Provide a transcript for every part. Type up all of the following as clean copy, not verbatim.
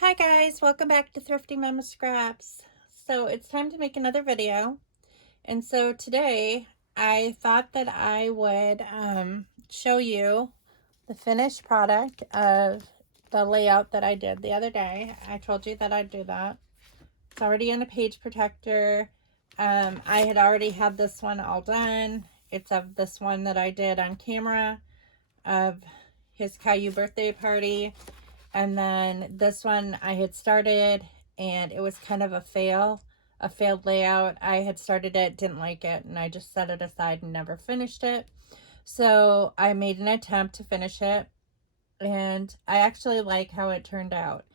Hi guys, welcome back to Thrifty Mama Scraps. So it's time to make another video. And so today I thought that I would show you the finished product of the layout that I did the other day. I told you that I'd do that. It's already in a page protector. I had already had this one all done. It's of this one that I did on camera of his Caillou birthday party. And then this one I had started and it was kind of a failed layout. I had started it, didn't like it, and I just set it aside and never finished it. So I made an attempt to finish it, and I actually like how it turned out.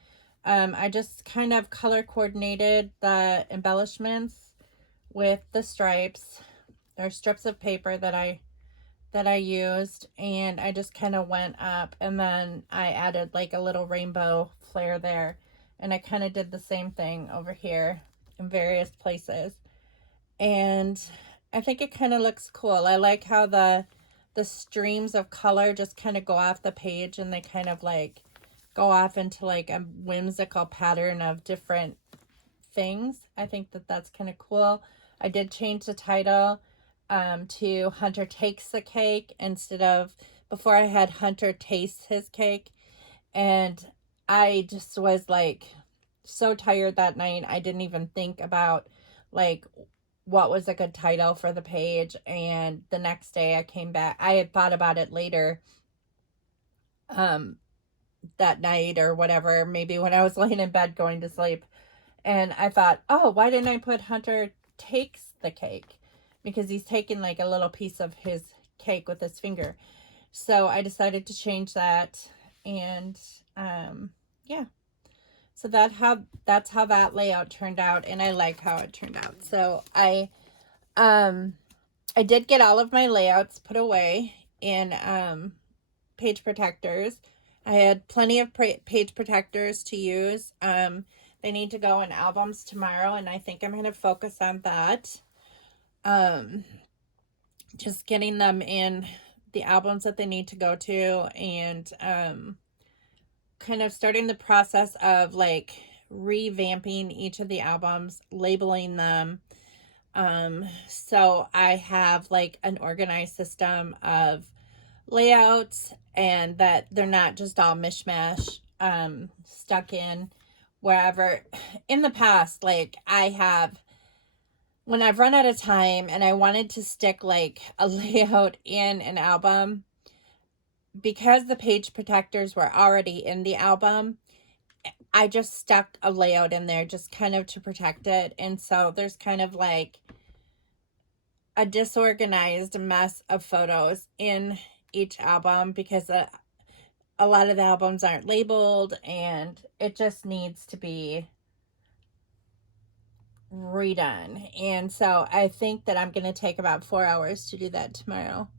I just kind of color coordinated the embellishments with the stripes or strips of paper that I used, and I just kind of went up, and then I added like a little rainbow flare there, and I kind of did the same thing over here in various places, and I think it kind of looks cool. I like how the streams of color just kind of go off the page, and they kind of like go off into like a whimsical pattern of different things. I think that that's kind of cool. I did change the title to Hunter Takes the Cake instead of, before I had Hunter Tastes His Cake. And I just was like so tired that night. I didn't even think about like what was a good title for the page. And the next day I came back, I had thought about it later that night or whatever, maybe when I was laying in bed going to sleep. And I thought, oh, why didn't I put Hunter Takes the Cake? Because he's taking like a little piece of his cake with his finger. So I decided to change that. And yeah. So that's how that layout turned out. And I like how it turned out. So I did get all of my layouts put away in page protectors. I had plenty of page protectors to use. They need to go in albums tomorrow, and I think I'm going to focus on that. Just getting them in the albums that they need to go to, and kind of starting the process of like revamping each of the albums, labeling them. So I have like an organized system of layouts, and that they're not just all mishmash stuck in wherever. In the past, like I have, when I've run out of time and I wanted to stick like a layout in an album, because the page protectors were already in the album, I just stuck a layout in there just kind of to protect it. And so there's kind of like a disorganized mess of photos in each album because a lot of the albums aren't labeled, and it just needs to be redone. And so I think that I'm going to take about 4 hours to do that tomorrow.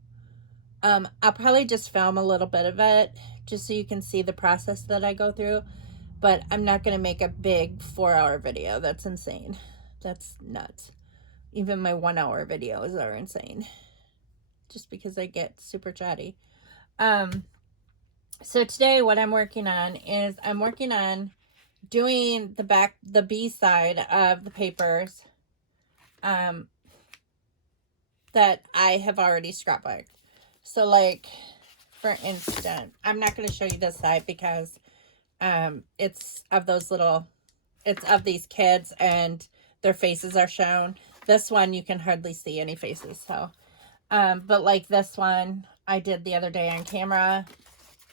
I'll probably just film a little bit of it just so you can see the process that I go through, but I'm not going to make a big 4-hour video. That's insane. That's nuts. Even my 1-hour videos are insane just because I get super chatty. So today what I'm working on is I'm working on doing the B side of the papers that I have already scrapbooked. So like, for instance, I'm not going to show you this side because it's of these kids and their faces are shown. This one you can hardly see any faces. So but like this one I did the other day on camera.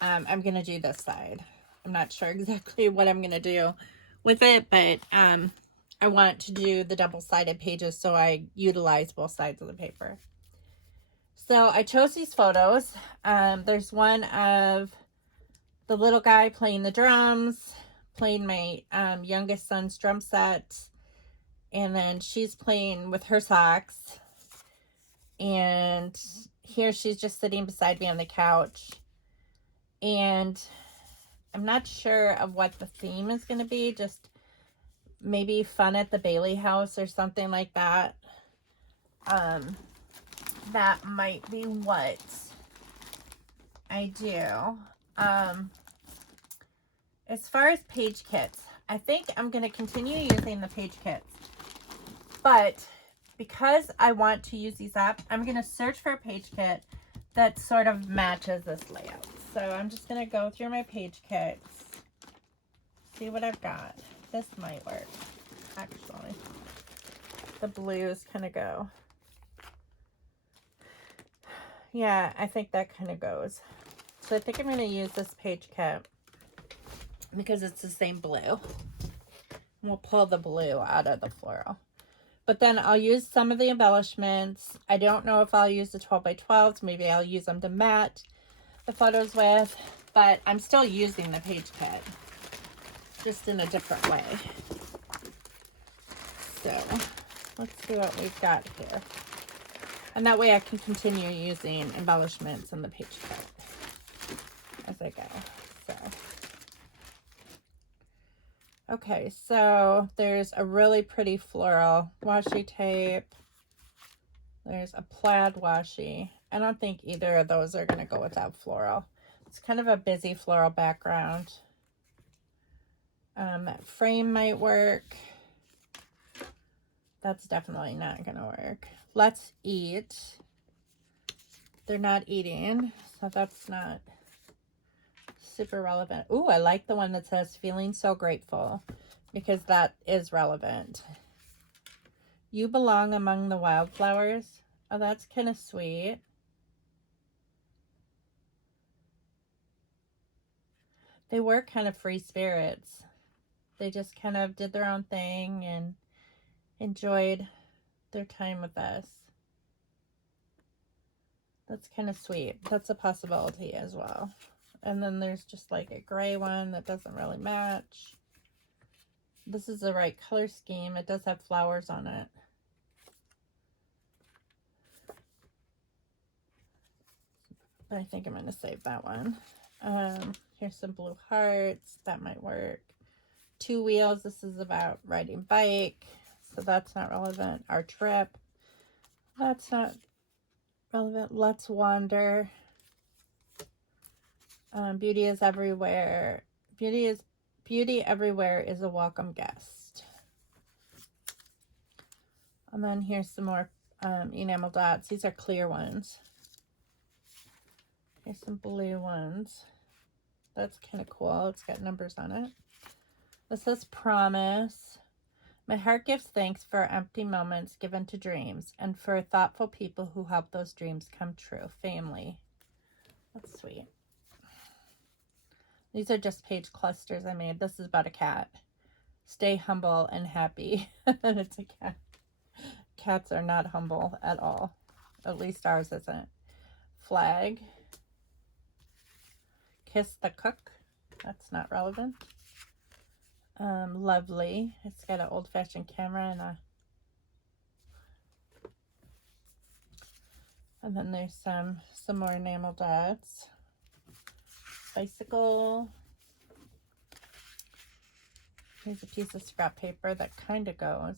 I'm going to do this side. I'm not sure exactly what I'm going to do with it, but I want to do the double-sided pages so I utilize both sides of the paper. So I chose these photos. There's one of the little guy playing the drums, playing my youngest son's drum set, and then she's playing with her socks. And here she's just sitting beside me on the couch. And I'm not sure of what the theme is going to be. Just maybe fun at the Bailey house or something like that. That might be what I do. As far as page kits, I think I'm going to continue using the page kits. But because I want to use these up, I'm going to search for a page kit that sort of matches this layout. So I'm just going to go through my page kits, see what I've got. This might work, actually. The blues kind of go. Yeah, I think that kind of goes. So I think I'm going to use this page kit because it's the same blue. We'll pull the blue out of the floral. But then I'll use some of the embellishments. I don't know if I'll use the 12 by 12s. Maybe I'll use them to mat the photos with. But I'm still using the page kit, just in a different way. So let's see what we've got here. And that way I can continue using embellishments in the page kit as I go. So, okay, so there's a really pretty floral washi tape. There's a plaid washi. I don't think either of those are going to go without floral. It's kind of a busy floral background. Frame might work. That's definitely not going to work. Let's eat. They're not eating, so that's not super relevant. Ooh, I like the one that says feeling so grateful, because that is relevant. You belong among the wildflowers. Oh, that's kind of sweet. They were kind of free spirits. They just kind of did their own thing and enjoyed their time with us. That's kind of sweet. That's a possibility as well. And then there's just like a gray one that doesn't really match. This is the right color scheme. It does have flowers on it. But I think I'm going to save that one. Here's some blue hearts. That might work. 2 wheels. This is about riding bike. So that's not relevant. Our trip. That's not relevant. Let's wander. Beauty is everywhere. Beauty everywhere is a welcome guest. And then here's some more enamel dots. These are clear ones. Here's some blue ones. That's kind of cool. It's got numbers on it. This says promise. My heart gives thanks for empty moments given to dreams and for thoughtful people who help those dreams come true. Family. That's sweet. These are just page clusters I made. This is about a cat. Stay humble and happy. And it's a cat. Cats are not humble at all. At least ours isn't. Flag. Kiss the cook. That's not relevant. Lovely. It's got an old-fashioned camera and then there's some more enamel dots. Bicycle. Here's a piece of scrap paper that kind of goes.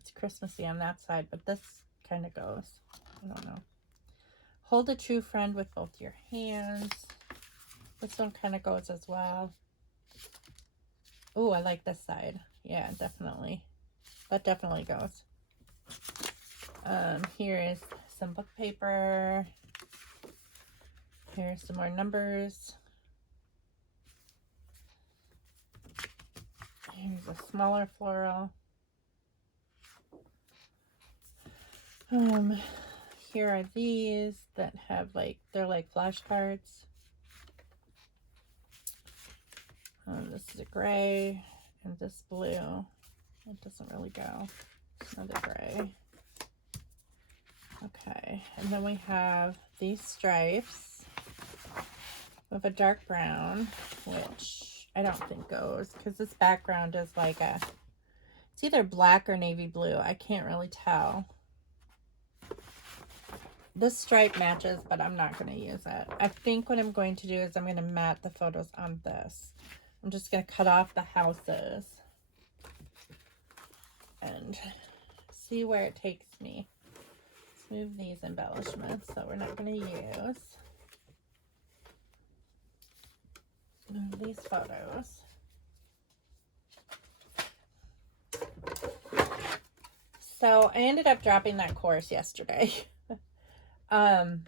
It's Christmassy on that side, but this kind of goes. I don't know. Hold a true friend with both your hands. This one kind of goes as well. Oh, I like this side. Yeah, definitely. That definitely goes. Here is some book paper. Here's some more numbers. Here's a smaller floral. Here are these that have they're like flashcards. This is a gray and this blue. It doesn't really go. Another gray. Okay, and then we have these stripes with a dark brown, which I don't think goes because this background is like it's either black or navy blue. I can't really tell. This stripe matches, but I'm not going to use it. I think what I'm going to do is I'm going to mat the photos on this. I'm just going to cut off the houses and see where it takes me. Let's move these embellishments that we're not going to use. these photos. So I ended up dropping that course yesterday. I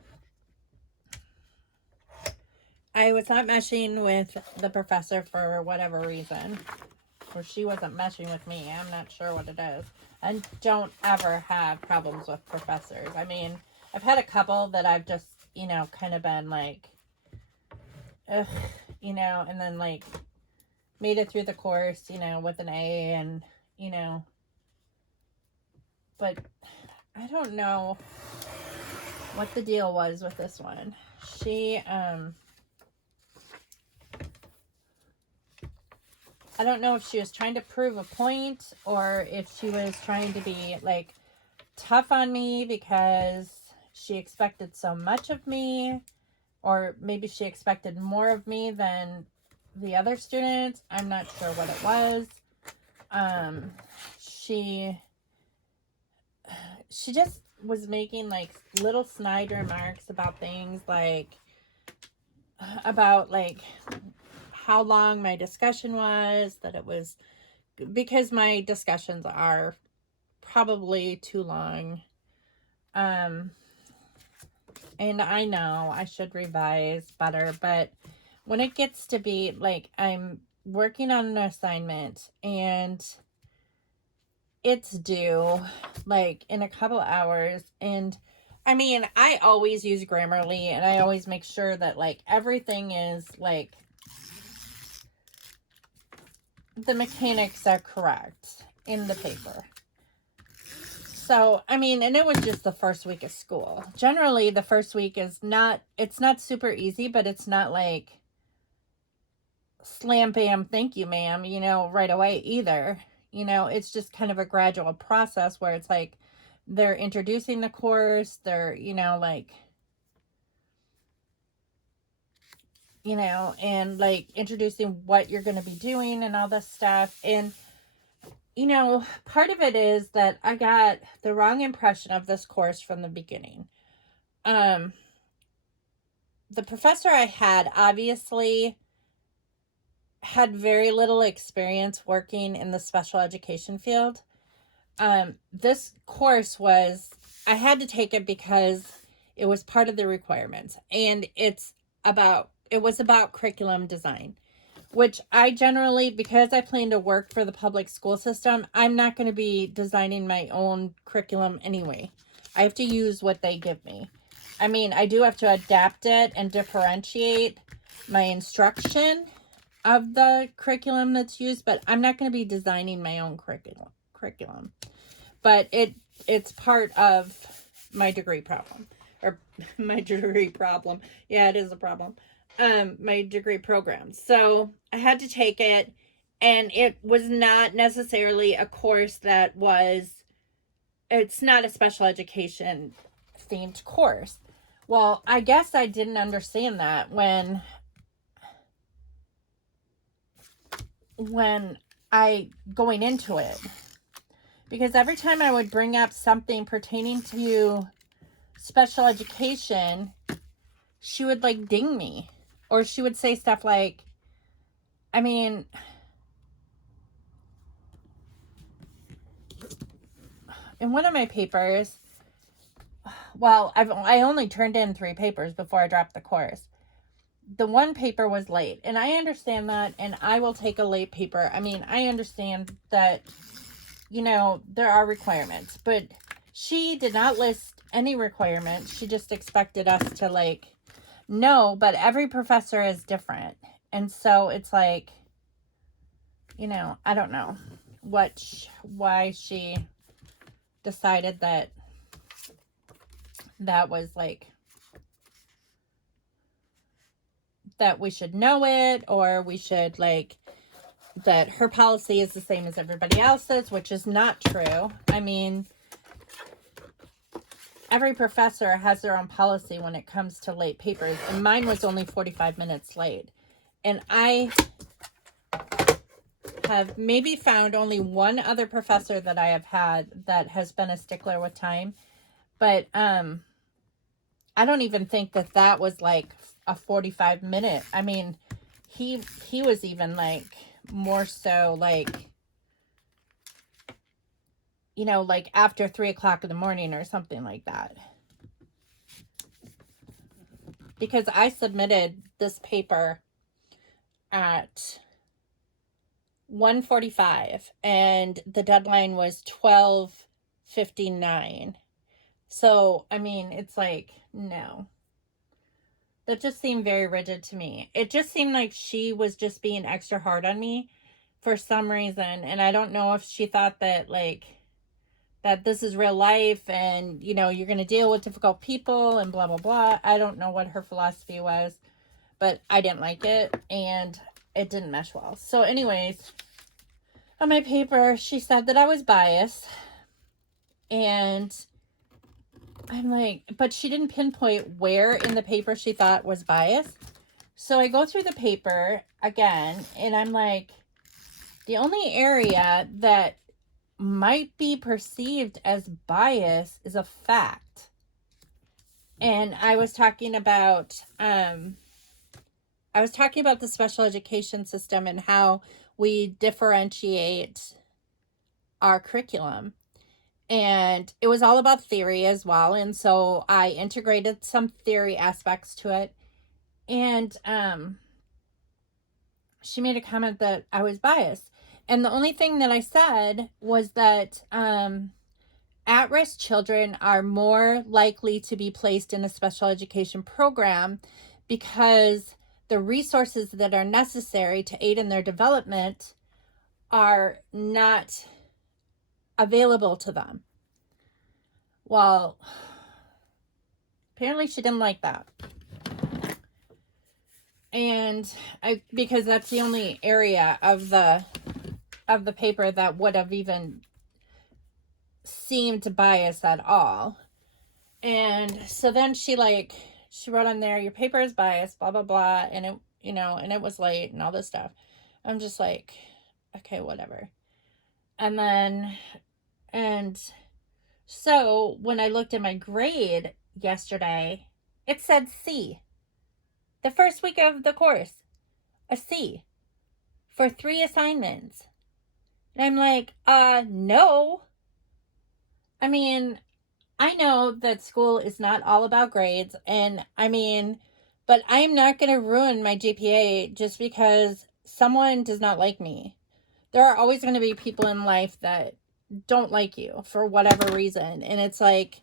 was not meshing with the professor for whatever reason. Or she wasn't meshing with me. I'm not sure what it is. I don't ever have problems with professors. I mean, I've had a couple that I've just, you know, kind of been like, ugh, you know, and then like made it through the course, you know, with an A and, you know, but I don't know what the deal was with this one. She, I don't know if she was trying to prove a point or if she was trying to be like tough on me because she expected so much of me, or maybe she expected more of me than the other students. I'm not sure what it was. She just was making like little snide remarks about things like how long my discussion was, that it was because my discussions are probably too long. And I know I should revise better, but when it gets to be like I'm working on an assignment and it's due like in a couple hours, and I mean, I always use Grammarly and I always make sure that like everything is like the mechanics are correct in the paper. So, I mean, and it was just the first week of school. Generally, the first week is not, it's not super easy, but it's not like slam bam, thank you, ma'am, you know, right away either. You know, it's just kind of a gradual process where it's like they're introducing the course, they're, you know, like, you know, and like introducing what you're going to be doing and all this stuff. And, you know, part of it is that I got the wrong impression of this course from the beginning. The professor I had obviously had very little experience working in the special education field. This course was, I had to take it because it was part of the requirements, and it was about curriculum design, which I generally, because I plan to work for the public school system, I'm not going to be designing my own curriculum anyway. I have to use what they give me. I mean, I do have to adapt it and differentiate my instruction of the curriculum that's used, but I'm not going to be designing my own curriculum. But it's part of my degree problem, or my degree problem. Yeah, it is a problem. My degree program. So I had to take it, and it was not necessarily a course that was, it's not a special education themed course. Well, I guess I didn't understand that when I going into it, because every time I would bring up something pertaining to special education, she would like ding me, or she would say stuff like, I mean, in one of my papers, well, I only turned in 3 papers before I dropped the course. The one paper was late, and I understand that, and I will take a late paper. I mean, I understand that, you know, there are requirements, but she did not list any requirements. She just expected us to like, no, but every professor is different. And so it's like, you know, I don't know why she decided that was like, that we should know it, or we should like, that her policy is the same as everybody else's, which is not true. I mean, every professor has their own policy when it comes to late papers, and mine was only 45 minutes late. And I have maybe found only one other professor that I have had that has been a stickler with time, but I don't even think that was like a 45 minute. I mean, he was even like more so like, you know, like after 3 o'clock in the morning or something like that. Because I submitted this paper at 1:45 and the deadline was 12:59. So, I mean, it's like, no. That just seemed very rigid to me. It just seemed like she was just being extra hard on me for some reason. And I don't know if she thought that, like, that this is real life and, you know, you're going to deal with difficult people and blah, blah, blah. I don't know what her philosophy was, but I didn't like it and it didn't mesh well. So anyways, on my paper, she said that I was biased, and I'm like, but she didn't pinpoint where in the paper she thought was biased. So I go through the paper again, and I'm like, the only area that might be perceived as bias is a fact. And I was talking about the special education system and how we differentiate our curriculum. And it was all about theory as well. And so I integrated some theory aspects to it. And she made a comment that I was biased. And the only thing that I said was that at-risk children are more likely to be placed in a special education program because the resources that are necessary to aid in their development are not available to them. Well, apparently she didn't like that. And because that's the only area of the paper that would have even seemed biased at all. And so then she wrote on there, your paper is biased, blah, blah, blah. And it, you know, and it was late and all this stuff. I'm just like, okay, whatever. And so when I looked at my grade yesterday, it said C. The first week of the course, a C for 3 assignments. And I'm like, no. I mean, I know that school is not all about grades, and I mean, but I'm not going to ruin my GPA just because someone does not like me. There are always going to be people in life that don't like you for whatever reason. And it's like,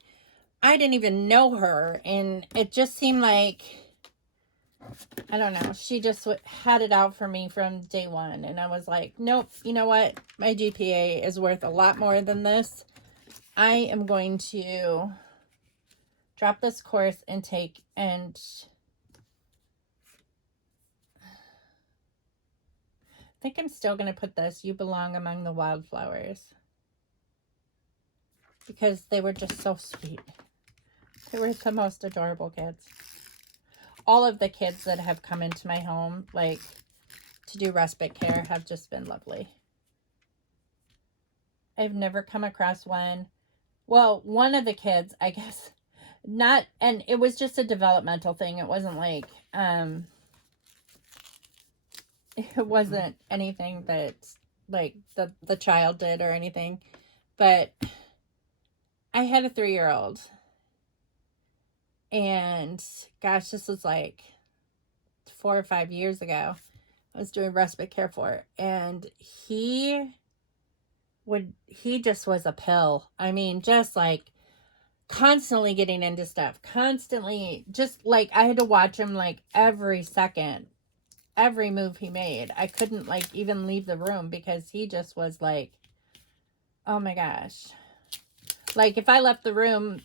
I didn't even know her, and it just seemed like, I don't know, she just had it out for me from day one. And I was like, nope, you know what? My GPA is worth a lot more than this. I am going to drop this course and I think I'm still going to put this, You Belong Among the Wildflowers, because they were just so sweet. They were the most adorable kids. All of the kids that have come into my home, like, to do respite care have just been lovely. I've never come across one. Well, one of the kids, I guess, not, and it was just a developmental thing. It wasn't like, it wasn't anything that, like, the child did or anything. But I had a 3-year-old. And gosh, this was like 4 or 5 years ago. I was doing respite care for it. And he just was a pill. I mean, just like constantly getting into stuff. Constantly, just like I had to watch him like every second. Every move he made. I couldn't like even leave the room because he just was like, oh my gosh. Like if I left the room,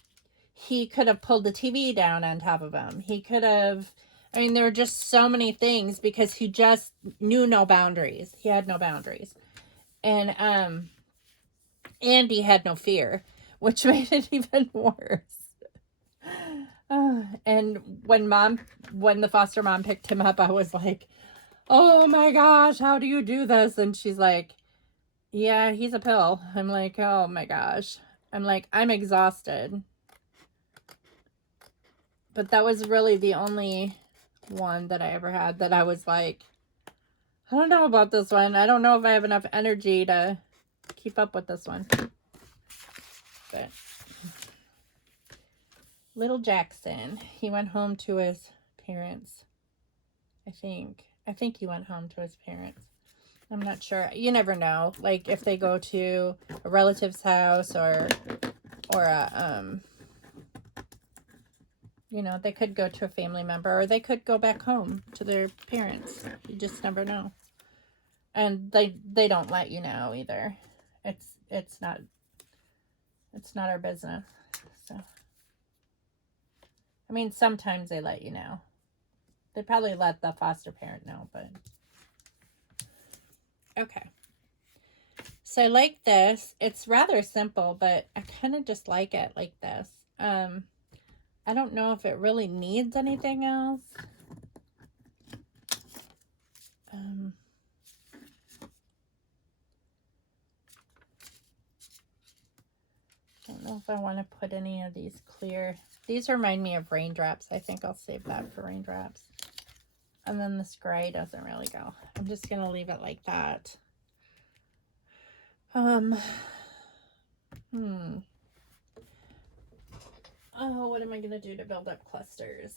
he could have pulled the TV down on top of him. He could have, I mean, there were just so many things because he just knew no boundaries. He had no boundaries. And he had no fear, which made it even worse. And when the foster mom picked him up, I was like, oh my gosh, how do you do this? And she's like, yeah, he's a pill. I'm like, oh my gosh. I'm like, I'm exhausted. But that was really the only one that I ever had that I was like, I don't know about this one. I don't know if I have enough energy to keep up with this one. But little Jackson, he went home to his parents. I think he went home to his parents. I'm not sure. You never know. Like if they go to a relative's house or a you know, they could go to a family member or they could go back home to their parents. You just never know. And they don't let you know either. It's not our business. So I mean, sometimes they let you know. They probably let the foster parent know, but okay. So I like this. It's rather simple, but I kind of just like it like this. I don't know if it really needs anything else. I don't know if I want to put any of these clear. These remind me of raindrops. I think I'll save that for raindrops. And then this gray doesn't really go. I'm just going to leave it like that. Oh, what am I going to do to build up clusters?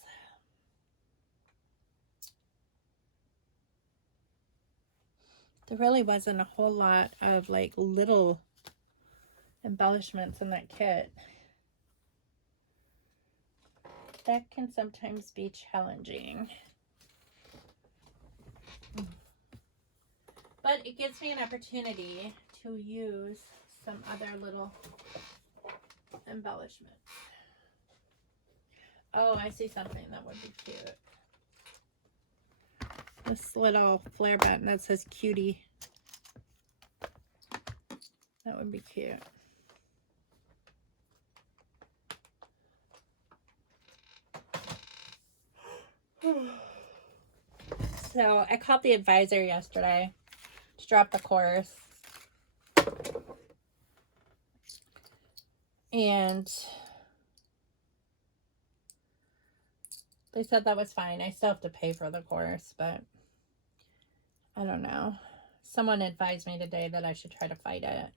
There really wasn't a whole lot of like little embellishments in that kit. That can sometimes be challenging. But it gives me an opportunity to use some other little embellishments. Oh, I see something that would be cute. This little flare button that says cutie. That would be cute. So I called the advisor yesterday to drop the course. And they said that was fine. I still have to pay for the course, but I don't know. Someone advised me today that I should try to fight it.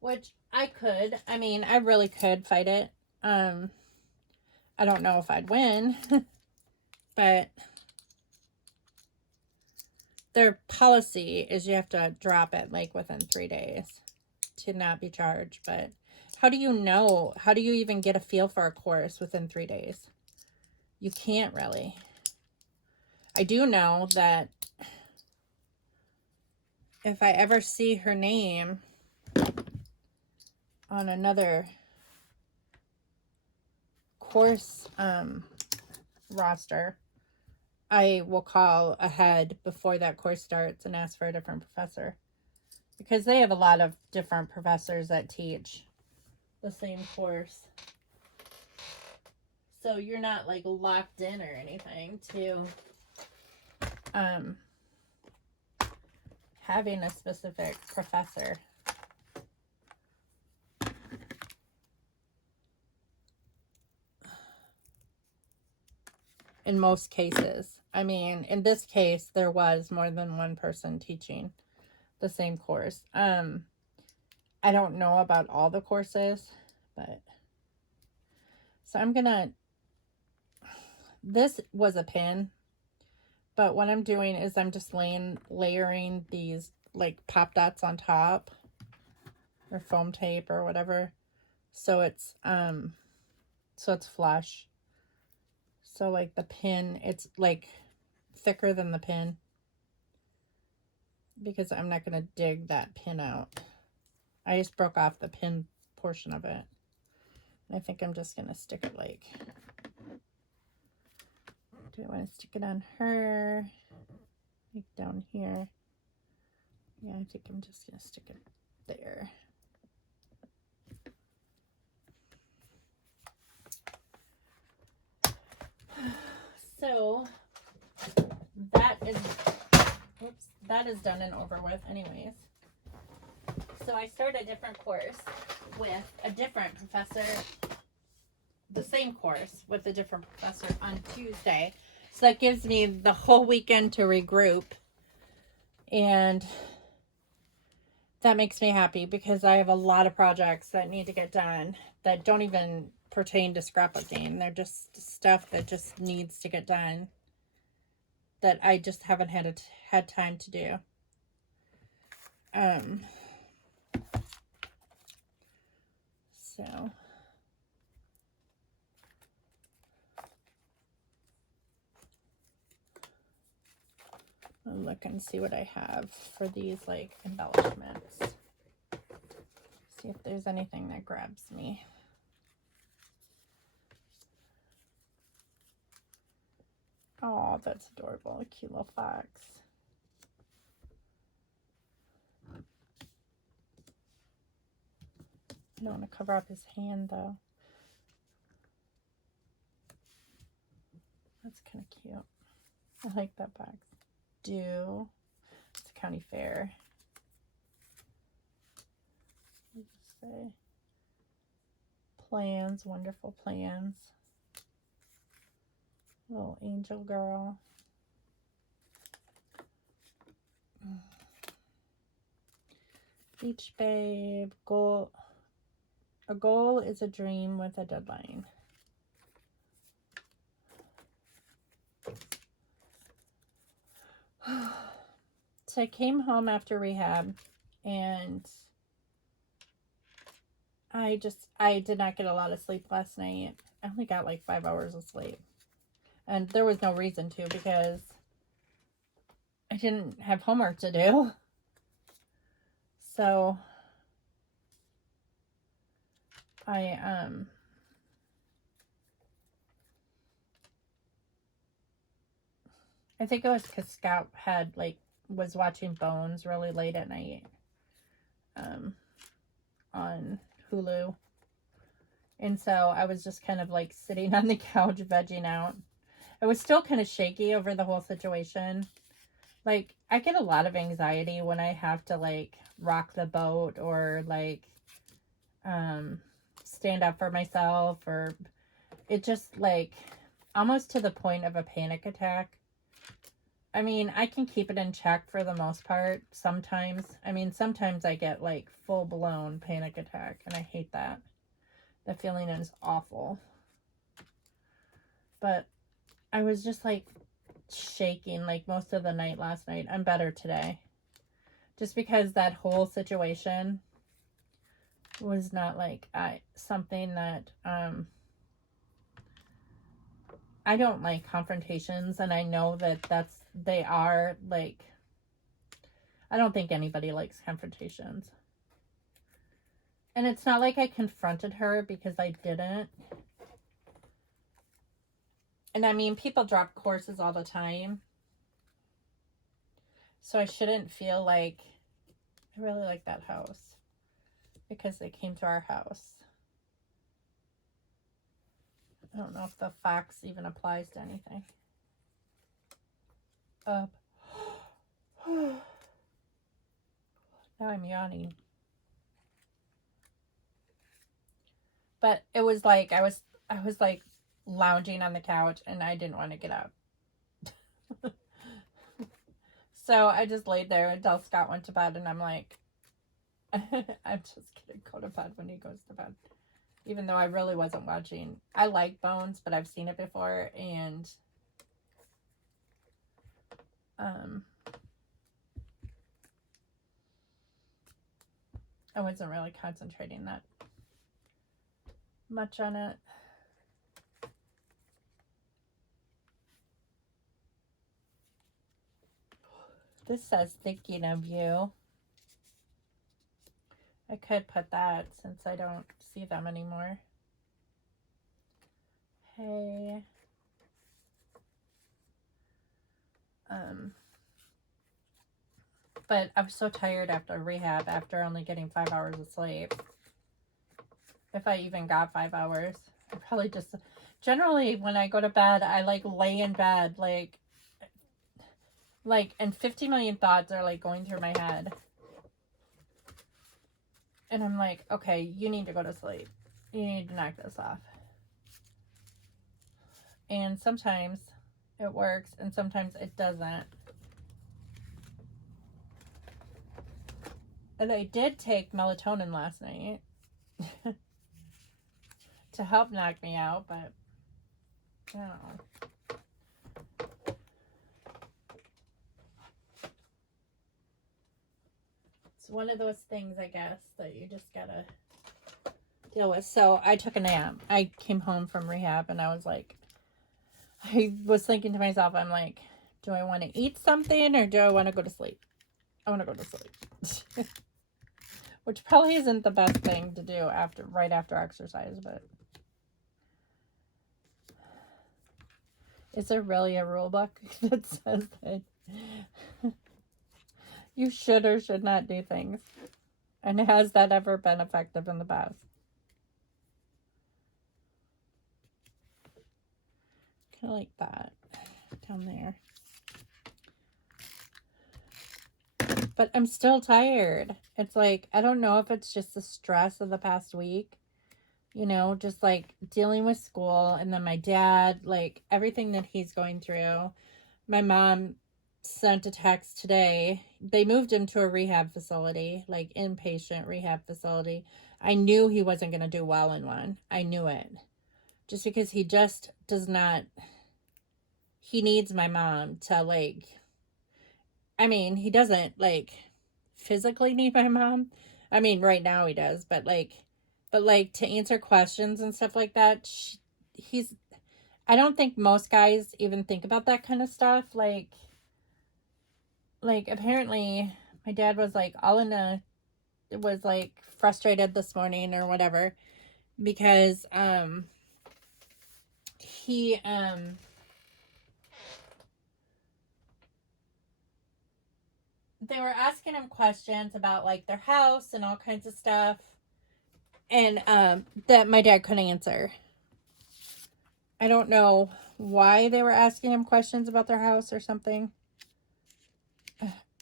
Which I could. I mean, I really could fight it. I don't know if I'd win. But their policy is you have to drop it like within 3 days to not be charged. But how do you know? How do you even get a feel for a course within 3 days? You can't really. I do know that if I ever see her name on another course roster, I will call ahead before that course starts and ask for a different professor. Because they have a lot of different professors that teach the same course. So you're not like locked in or anything to having a specific professor. In most cases. I mean, in this case, there was more than one person teaching the same course. I don't know about all the courses, but so I'm gonna, this was a pin, but what I'm doing is I'm just layering these like pop dots on top, or foam tape or whatever, so it's flush. So like the pin, it's like thicker than the pin, because I'm not going to dig that pin out. I just broke off the pin portion of it. And I think I'm just going to stick it like, do I want to stick it on her? Like down here. Yeah, I think I'm just going to stick it there. So that is done and over with anyways. So I start a different course with a different professor, the same course with a different professor on Tuesday. So that gives me the whole weekend to regroup And that makes me happy because I have a lot of projects that need to get done that don't even pertain to scrapbooking. They're just stuff that just needs to get done that I just haven't had time to do. So I'll look and see what I have for these like embellishments. See if there's anything that grabs me. Oh, that's adorable. A cute little fox. I don't want to cover up his hand though. That's kind of cute. I like that box. Do. It's a county fair. What does it say? Plans, wonderful plans. Little angel girl. Beach babe. Goal. A goal is a dream with a deadline. So I came home after rehab and I did not get a lot of sleep last night. I only got like 5 hours of sleep. And there was no reason to because I didn't have homework to do. So I think it was because Scout was watching Bones really late at night on Hulu. And so I was just kind of like sitting on the couch vegging out. I was still kind of shaky over the whole situation. Like, I get a lot of anxiety when I have to like rock the boat or like stand up for myself, or it just like almost to the point of a panic attack. I mean, I can keep it in check for the most part sometimes. I mean, sometimes I get like full-blown panic attack and I hate that. The feeling is awful. But I was just like shaking like most of the night last night. I'm better today. Just because that whole situation was not like something that I don't like confrontations, and I know that they are like, I don't think anybody likes confrontations. And it's not like I confronted her because I didn't. And I mean, people drop courses all the time. So I shouldn't feel like, I really like that house because they came to our house. I don't know if the fox even applies to anything. Up. Now I'm yawning. But it was like I was like lounging on the couch and I didn't want to get up. So I just laid there until Scott went to bed, and I'm like, I'm just gonna go to bed when he goes to bed. Even though I really wasn't watching. I like Bones, but I've seen it before, and I wasn't really concentrating that much on it. This says thinking of you. I could put that since I don't see them anymore. Hey. But I was so tired after rehab, after only getting 5 hours of sleep. If I even got 5 hours. I probably just, generally when I go to bed, I like lay in bed, and 50 million thoughts are like going through my head. And I'm like, okay, you need to go to sleep. You need to knock this off. And sometimes it works and sometimes it doesn't. And I did take melatonin last night to help knock me out, but I don't know. It's one of those things, I guess, that you just gotta deal with. So I took a nap. I came home from rehab and I was thinking to myself, I'm like, do I want to eat something or do I want to go to sleep? I want to go to sleep. Which probably isn't the best thing to do right after exercise, but is there really a rule book that says that you should or should not do things? And has that ever been effective in the past? Kind of like that down there. But I'm still tired. It's like, I don't know if it's just the stress of the past week, you know, just like dealing with school and then my dad, like everything that he's going through. My mom sent a text today. They moved him to a rehab facility, like inpatient rehab facility. I knew he wasn't going to do well in one. I knew it. Just because he just does not, he needs my mom to like, I mean, he doesn't like physically need my mom. I mean, right now he does, but to answer questions and stuff like that, I don't think most guys even think about that kind of stuff. Like apparently my dad was like was like frustrated this morning or whatever because he they were asking him questions about like their house and all kinds of stuff and that my dad couldn't answer. I don't know why they were asking him questions about their house or something.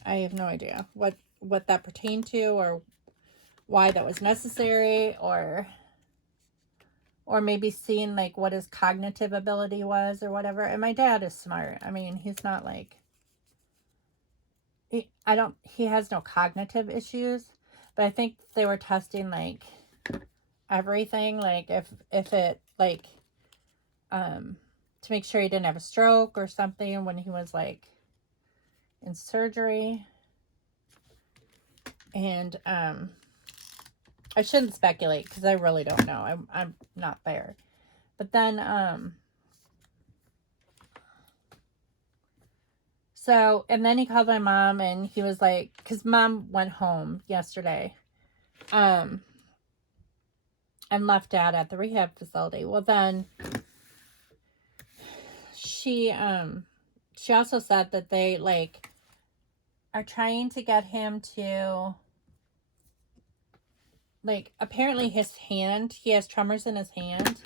I have no idea what that pertained to or why that was necessary or maybe seeing like what his cognitive ability was or whatever. And my dad is smart. I mean, he's not like he has no cognitive issues, but I think they were testing like everything, like if it like to make sure he didn't have a stroke or something when he was like in surgery. And I shouldn't speculate because I really don't know. I'm not there. But then so, and then he called my mom and he was like, because mom went home yesterday and left dad at the rehab facility. Well, then she also said that they like are trying to get him to like, apparently his hand, he has tremors in his hand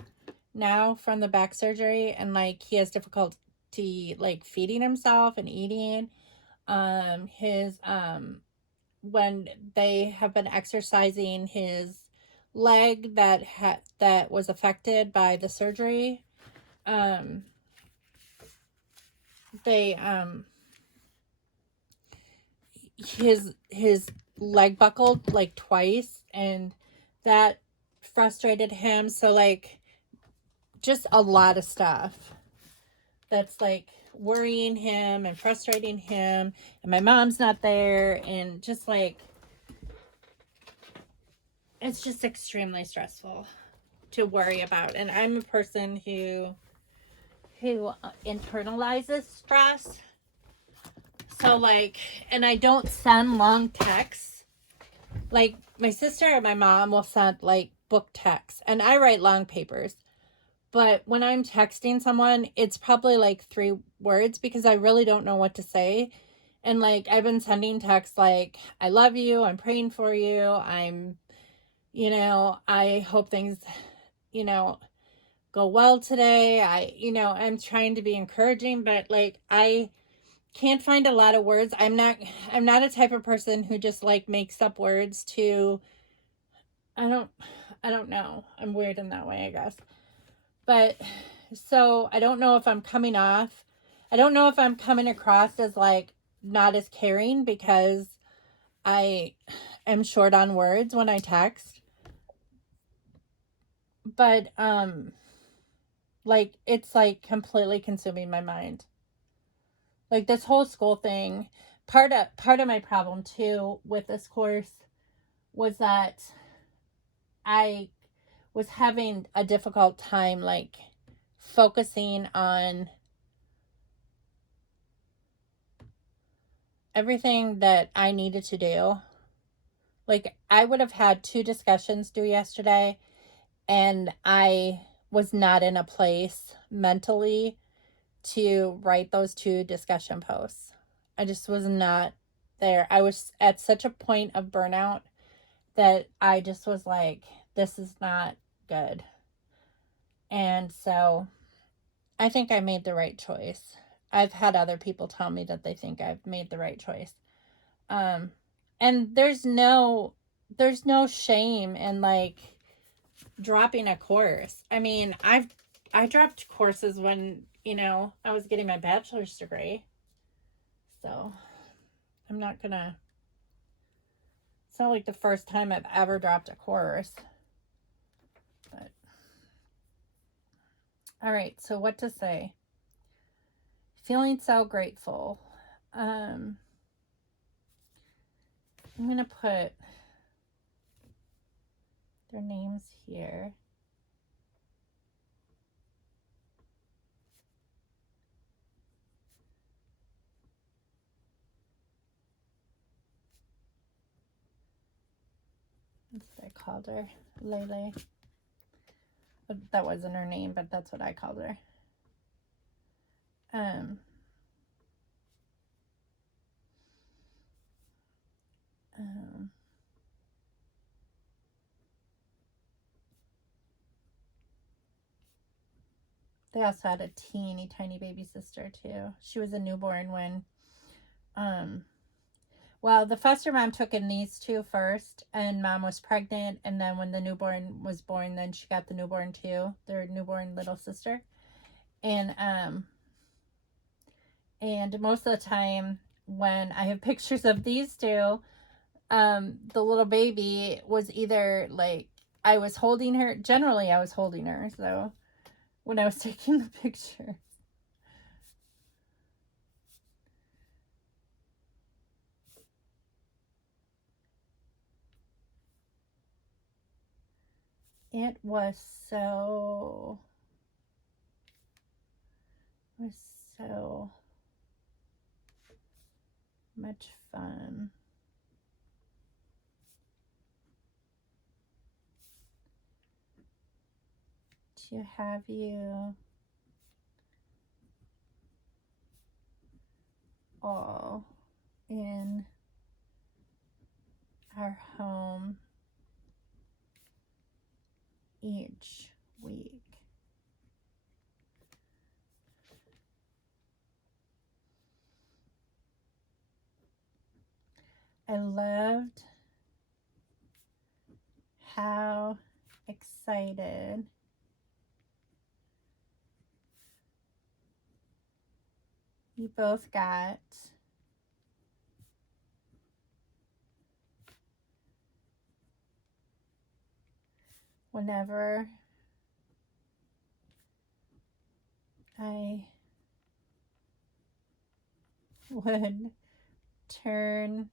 now from the back surgery and like he has difficulty like feeding himself and eating. His when they have been exercising his leg that was affected by the surgery, they his leg buckled like twice and that frustrated him. So like just a lot of stuff that's like worrying him and frustrating him, and my mom's not there, and just like it's just extremely stressful to worry about. And I'm a person who internalizes stress. So like, and I don't send long texts. Like my sister and my mom will send like book texts and I write long papers. But when I'm texting someone, it's probably like 3 words because I really don't know what to say. And like, I've been sending texts like, I love you. I'm praying for you. I hope things, go well today. I'm trying to be encouraging, but like, I can't find a lot of words. I'm not a type of person who just like makes up words to, I don't know. I'm weird in that way, I guess. But so I don't know if I'm coming across as like not as caring because I am short on words when I text, but like it's like completely consuming my mind. Like this whole school thing, part of my problem too with this course was that I was having a difficult time like focusing on everything that I needed to do. Like I would have had 2 discussions due yesterday, and I was not in a place mentally to write those 2 discussion posts. I just was not there. I was at such a point of burnout that I just was like, this is not good. And so I think I made the right choice. I've had other people tell me that they think I've made the right choice. Um, and there's no shame in like dropping a course. I mean, I dropped courses when, I was getting my bachelor's degree. So, I'm not gonna it's not like the first time I've ever dropped a course. But all right, so what to say? Feeling so grateful. I'm gonna put their names here. That's what I called her, Lele. But that wasn't her name, but that's what I called her. Um, um, they also had a teeny tiny baby sister too. She was a newborn when, well, the foster mom took in these 2 first, and mom was pregnant, and then when the newborn was born, then she got the newborn too, their newborn little sister. And most of the time when I have pictures of these 2, the little baby was either like I was holding her. Generally, I was holding her. So when I was taking the picture, it was so much fun. To have you all in our home each week. I loved how excited you both got whenever I would turn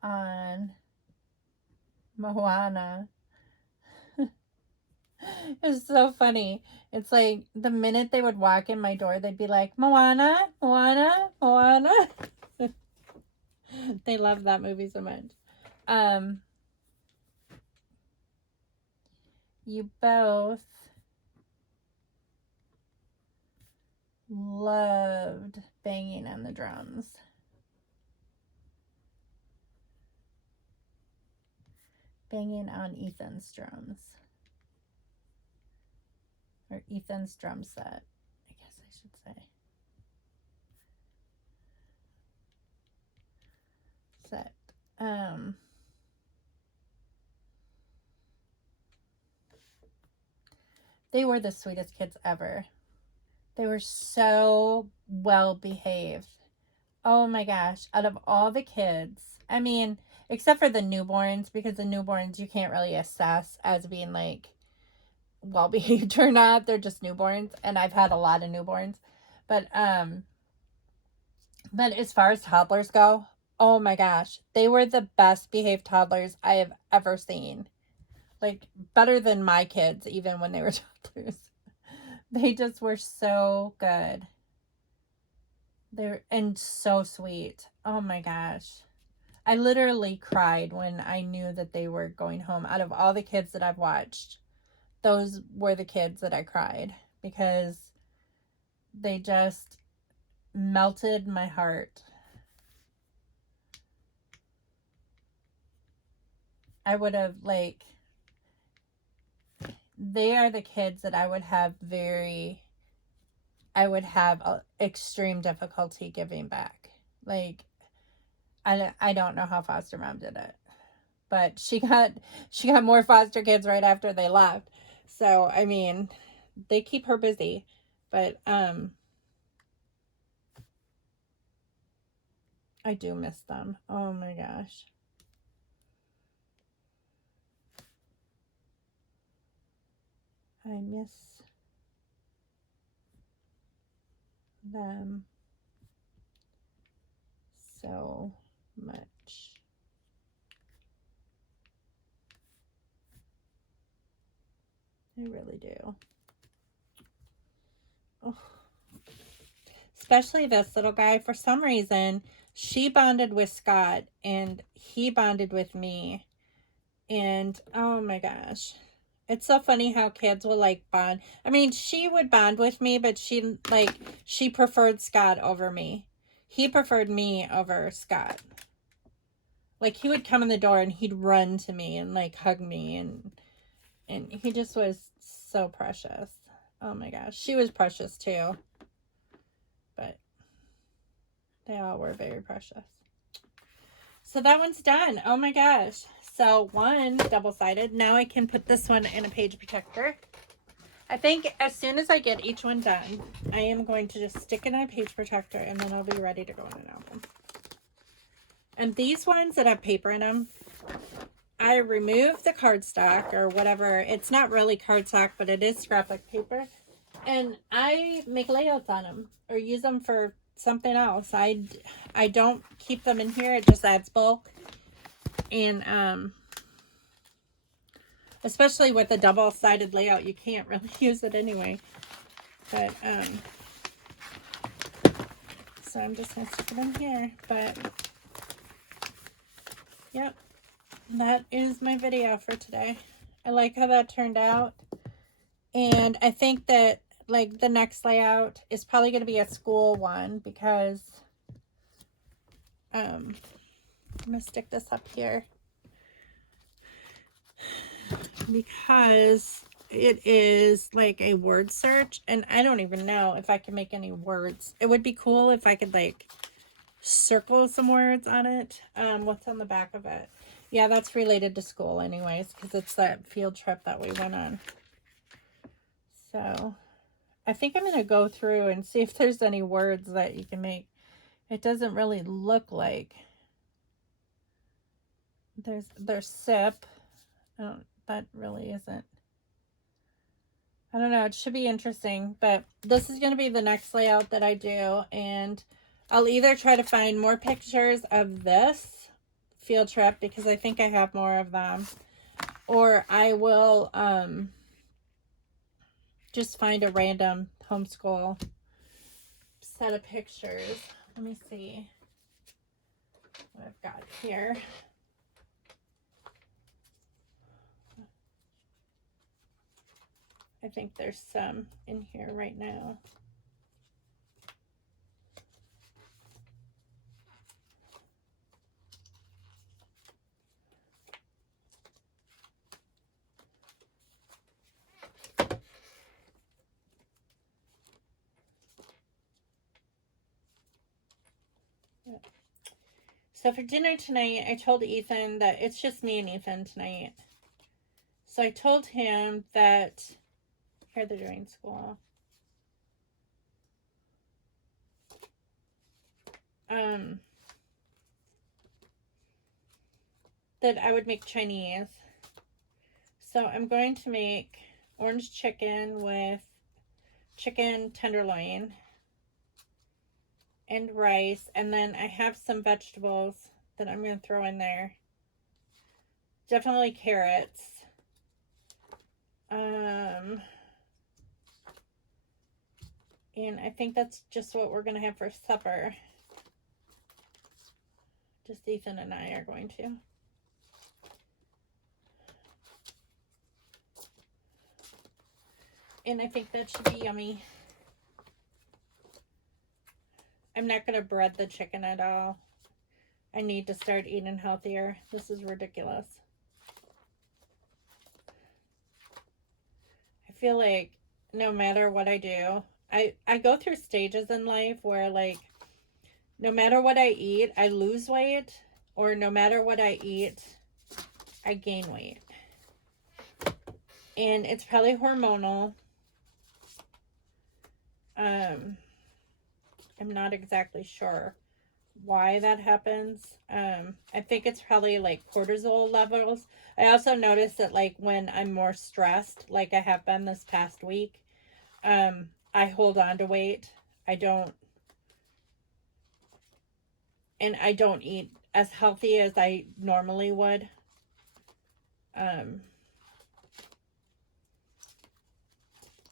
on Moana. It's so funny. It's like the minute they would walk in my door, they'd be like, Moana, Moana, Moana. They love that movie so much. You both loved banging on the drums. Banging on Ethan's drums. Or Ethan's drum set, I guess I should say. Set. They were the sweetest kids ever. They were so well behaved. Oh my gosh, out of all the kids, I mean, except for the newborns, because the newborns you can't really assess as being like well behaved or not. They're just newborns, and I've had a lot of newborns. But but as far as toddlers go, oh my gosh, they were the best behaved toddlers I have ever seen. Like better than my kids even when they were toddlers. They just were so good. They're and so sweet. Oh my gosh. I literally cried when I knew that they were going home. Out of all the kids that I've watched, those were the kids that I cried because they just melted my heart. I would have, like, they are the kids that I would have extreme difficulty giving back. Like, I don't know how foster mom did it, but she got more foster kids right after they left. So, I mean, they keep her busy, but I do miss them. Oh my gosh. I miss them so much. I really do. Oh. Especially this little guy. For some reason, she bonded with Scott and he bonded with me. And oh my gosh. It's so funny how kids will like bond. I mean, she would bond with me, but she preferred Scott over me. He preferred me over Scott. Like he would come in the door and he'd run to me and like hug me and he just was so precious. Oh my gosh. She was precious too. But they all were very precious. So that one's done. Oh my gosh. So one double-sided. Now I can put this one in a page protector. I think as soon as I get each one done, I am going to just stick it in a page protector and then I'll be ready to go in an album. And these ones that have paper in them, I remove the cardstock or whatever. It's not really cardstock, but it is scrapbook paper. And I make layouts on them or use them for something else. I don't keep them in here. It just adds bulk. And especially with a double-sided layout, you can't really use it anyway. But so I'm just gonna stick it in here. But yep, that is my video for today. I like how that turned out. And I think that like the next layout is probably going to be a school one because I'm going to stick this up here because it is like a word search and I don't even know if I can make any words. It would be cool if I could like circle some words on it. What's on the back of it? Yeah, that's related to school anyways because it's that field trip that we went on. So I think I'm going to go through and see if there's any words that you can make. It doesn't really look like there's sip. That really isn't. I don't know. It should be interesting, but this is going to be the next layout that I do, and I'll either try to find more pictures of this field trip because I think I have more of them, or I will just find a random homeschool set of pictures. Let me see what I've got here. I think there's some in here right now. So for dinner tonight, I told Ethan that it's just me and Ethan tonight. So I told him that, here they're doing school. that I would make Chinese. So I'm going to make orange chicken with chicken tenderloin and rice, and then I have some vegetables that I'm going to throw in there. Definitely carrots. And I think that's just what we're going to have for supper. Just Ethan and I are going to. And I think that should be yummy. I'm not going to bread the chicken at all. I need to start eating healthier. This is ridiculous. I feel like no matter what I do, I go through stages in life where, like, no matter what I eat, I lose weight, or no matter what I eat, I gain weight. And it's probably hormonal. I'm not exactly sure why that happens. I think it's probably like cortisol levels. I also notice that, like, when I'm more stressed, like I have been this past week, I hold on to weight. I don't eat as healthy as I normally would. And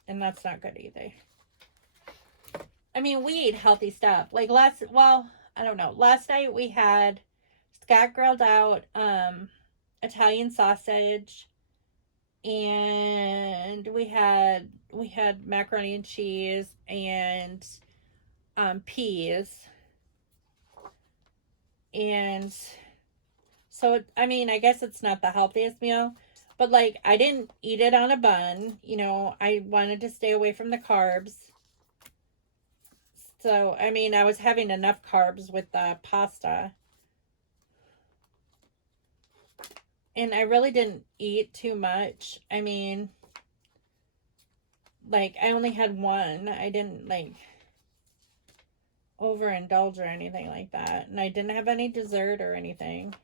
that's not good either. I mean, we eat healthy stuff. Like last night we had Scott grilled out Italian sausage, and we had macaroni and cheese and peas. And so, I mean, I guess it's not the healthiest meal, but, like, I didn't eat it on a bun. You know, I wanted to stay away from the carbs. So, I mean, I was having enough carbs with the pasta. And I really didn't eat too much. I mean, like, I only had one. I didn't, like, overindulge or anything like that. And I didn't have any dessert or anything.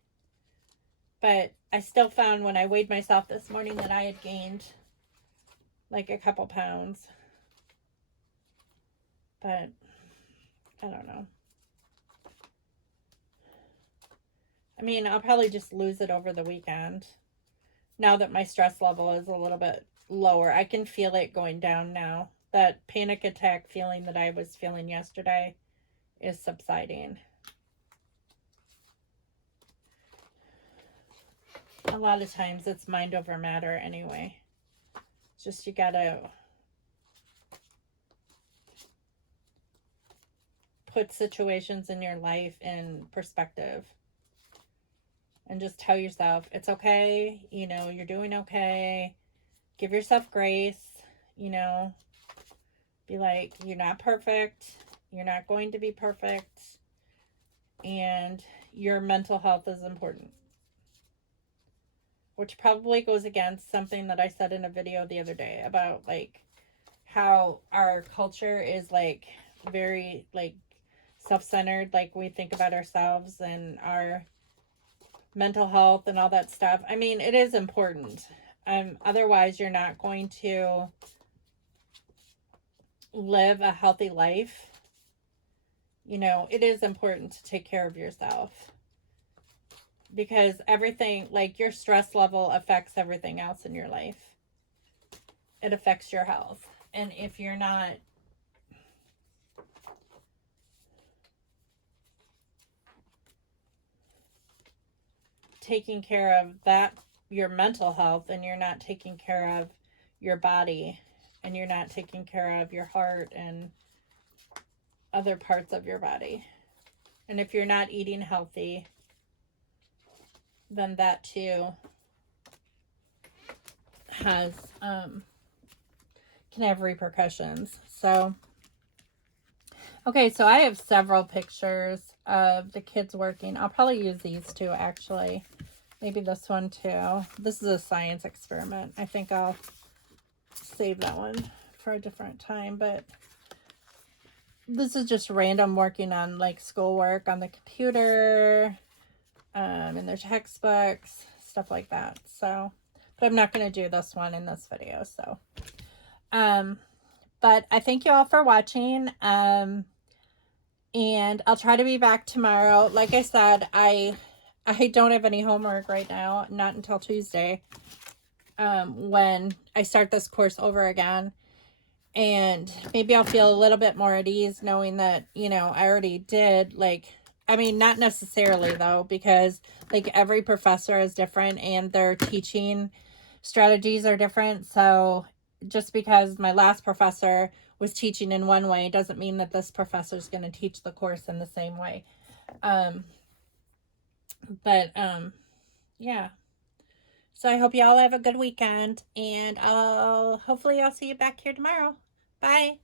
But I still found when I weighed myself this morning that I had gained like a couple pounds. But I don't know. I mean, I'll probably just lose it over the weekend. Now that my stress level is a little bit lower, I can feel it going down now. That panic attack feeling that I was feeling yesterday is subsiding. A lot of times it's mind over matter anyway. It's just you gotta put situations in your life in perspective and just tell yourself it's okay, you know, you're doing okay. Give yourself grace, you know. Be like, you're not perfect. You're not going to be perfect. And your mental health is important. Which probably goes against something that I said in a video the other day about, like, how our culture is, like, very, like, self-centered. Like, we think about ourselves and our mental health and all that stuff. I mean, it is important. Otherwise, you're not going to live a healthy life. You know, it is important to take care of yourself. Because everything, like, your stress level affects everything else in your life. It affects your health. And if you're not taking care of that, your mental health, and you're not taking care of your body, and you're not taking care of your heart and other parts of your body, and if you're not eating healthy, then that too has can have repercussions. So okay, so I have several pictures of the kids working. I'll probably use these two, actually. Maybe this one too. This is a science experiment. I think I'll save that one for a different time, but this is just random working on like schoolwork on the computer, and their textbooks, stuff like that. So, but I'm not going to do this one in this video. So, but I thank you all for watching. And I'll try to be back tomorrow. Like I said, I don't have any homework right now, not until Tuesday, when I start this course over again. And maybe I'll feel a little bit more at ease knowing that, you know, I already did, like, I mean, not necessarily though, because like every professor is different and their teaching strategies are different. So just because my last professor was teaching in one way doesn't mean that this professor is going to teach the course in the same way. Yeah. So I hope you all have a good weekend, and hopefully I'll see you back here tomorrow. Bye.